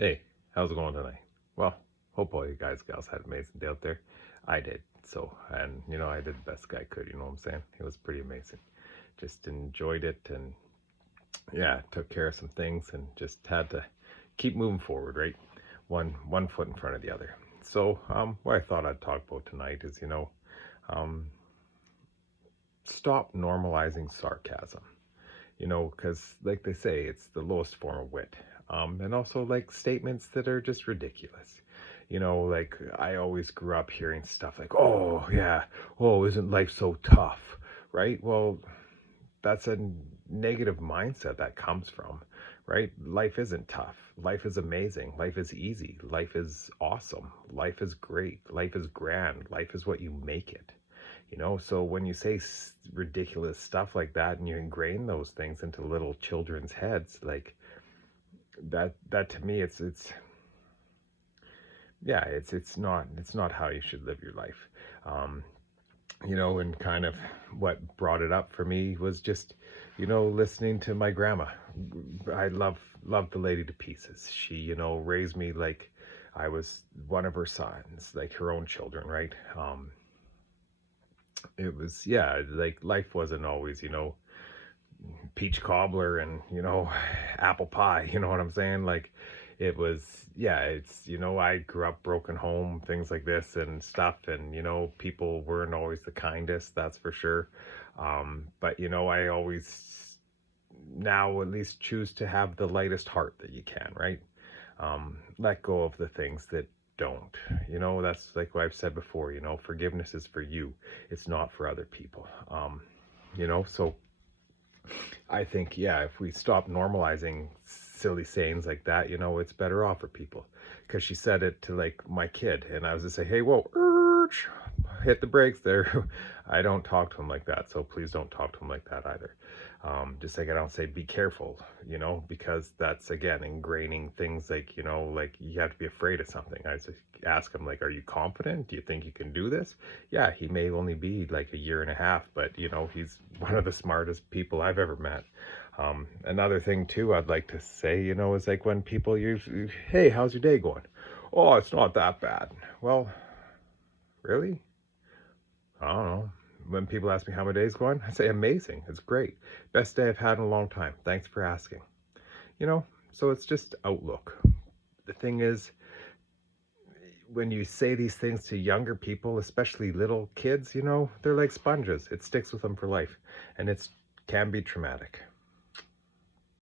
Hey, how's it going tonight? Well, hope all you guys, gals had an amazing day out there. I did. So, and I did the best I could, you know what I'm saying? It was pretty amazing. Just enjoyed it and yeah, took care of some things and just had to keep moving forward, right? One foot in front of the other. So, what I thought I'd talk about tonight is, um, stop normalizing sarcasm. Because like they say, it's the lowest form of wit. And also like statements that are just ridiculous. Like I always grew up hearing stuff like, oh, yeah, oh, isn't life so tough? Right? Well, that's a negative mindset that comes from, right? Life isn't tough. Life is amazing. Life is easy. Life is awesome. Life is great. Life is grand. Life is what you make it. So when you say ridiculous stuff like that and you ingrain those things into little children's heads, like that to me, it's yeah, it's not how you should live your life. um and kind of what brought it up for me was just listening to my grandma. I love the lady to pieces. She raised me like I was one of her sons, like her own children, right? It was, yeah, like life wasn't always peach cobbler and apple pie, you know what I'm saying? Like it was, yeah, it's I grew up broken home, things like this and stuff, and people weren't always the kindest, that's for sure. But I always now at least choose to have the lightest heart that you can, right? Let go of the things that don't. That's like what I've said before. Forgiveness is for you, it's not for other people. So I think, yeah, if we stop normalizing silly sayings like that, it's better off for people. Because she said it to like my kid, and I was just say, hey, whoa, hit the brakes there. I don't talk to him like that, so please don't talk to him like that either. Just like I don't say be careful, because that's again ingraining things like like you have to be afraid of something. I just ask him like, are you confident? Do you think you can do this? Yeah, he may only be like a year and a half, but he's one of the smartest people I've ever met. Another thing too I'd like to say, is like when people use, hey, how's your day going? Oh, it's not that bad. Well, really? I don't know. When people ask me how my day's going, I say amazing. It's great. Best day I've had in a long time. Thanks for asking. You know, so it's just outlook. The thing is, when you say these things to younger people, especially little kids, they're like sponges. It sticks with them for life, and it's can be traumatic.